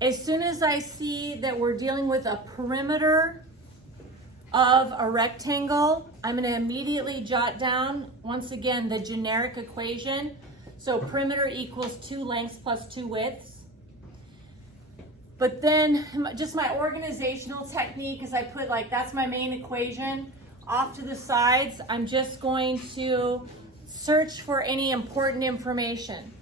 as soon as I see that we're dealing with a perimeter of a rectangle, I'm going to immediately jot down, once again, the generic equation. So perimeter equals 2 lengths plus 2 widths. But then just my organizational technique is I put that's my main equation. Off to the sides, I'm just going to search for any important information.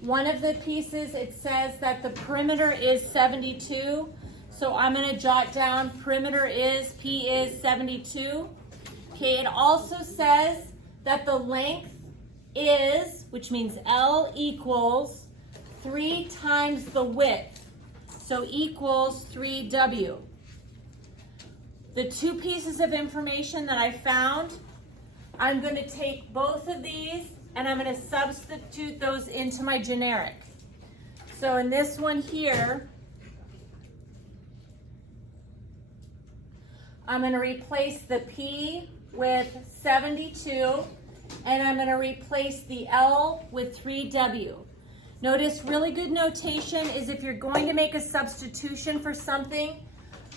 One of the pieces, it says that the perimeter is 72. So I'm going to jot down perimeter is, P is 72. Okay, it also says that the length is, which means L equals 3 times the width. So equals 3W. The two pieces of information that I found, I'm going to take both of these and I'm going to substitute those into my generic. So in this one here, I'm going to replace the P with 72 and I'm going to replace the L with 3W. Notice really good notation is if you're going to make a substitution for something,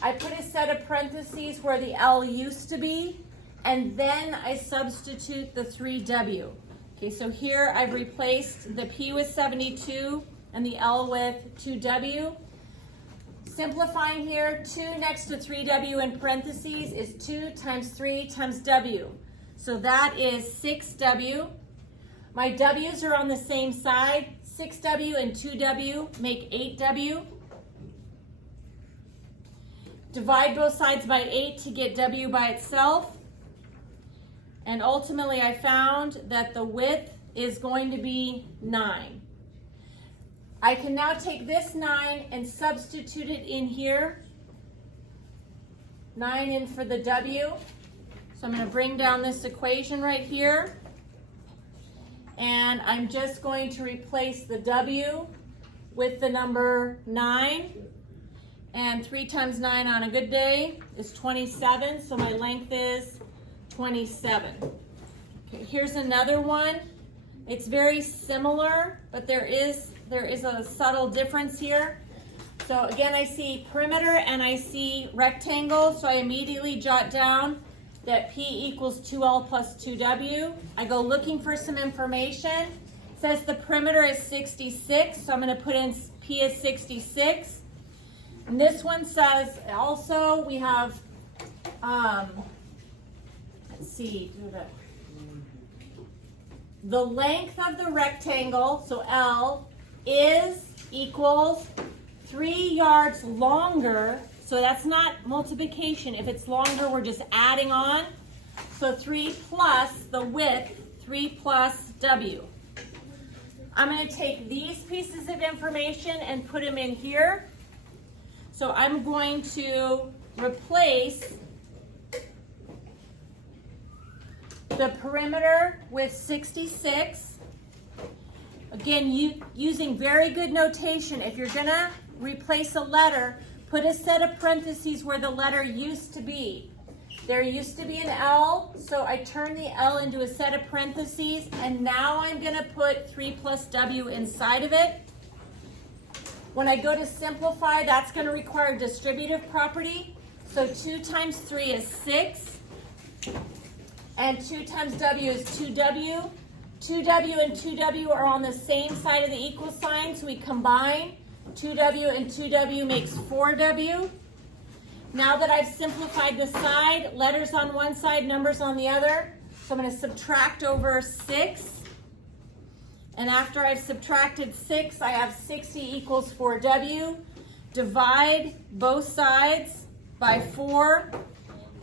I put a set of parentheses where the L used to be, and then I substitute the 3W. Okay, so here I've replaced the P with 72 and the L with 2W. Simplifying here, 2 next to 3W in parentheses is 2 times 3 times W. So that is 6W. My W's are on the same side. 6W and 2W make 8W. Divide both sides by 8 to get W by itself. And ultimately I found that the width is going to be 9. I can now take this 9 and substitute it in here. 9 in for the W. So I'm going to bring down this equation right here. And I'm just going to replace the W with the number 9. And 3 times 9 on a good day is 27. So my length is 27. Okay, here's another one. It's very similar, but there is a subtle difference here. So again, I see perimeter and I see rectangle. So I immediately jot down that P equals 2L plus 2W. I go looking for some information. It says the perimeter is 66, so I'm going to put in P is 66. And this one says also we have, let's see, the length of the rectangle, so L, is equals 3 yards longer. So that's not multiplication. If it's longer, we're just adding on. So 3 plus the width, 3 plus W. I'm going to take these pieces of information and put them in here. So I'm going to replace the perimeter with 66. Again, using very good notation. If you're going to replace a letter, put a set of parentheses where the letter used to be. There used to be an L, so I turn the L into a set of parentheses, and now I'm going to put 3 plus W inside of it. When I go to simplify, that's going to require distributive property. So 2 times 3 is 6, and 2 times W is 2W. 2W and 2W are on the same side of the equal sign, so we combine. 2W and 2W makes 4W. Now that I've simplified the side, letters on one side, numbers on the other, so I'm going to subtract over 6. And after I've subtracted 6, I have 60 equals 4W. Divide both sides by 4,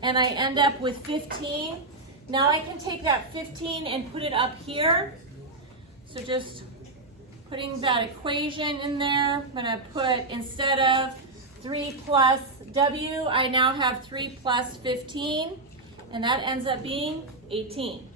and I end up with 15. Now I can take that 15 and put it up here. So just putting that equation in there, I'm going to put, instead of 3 plus W, I now have 3 plus 15, and that ends up being 18.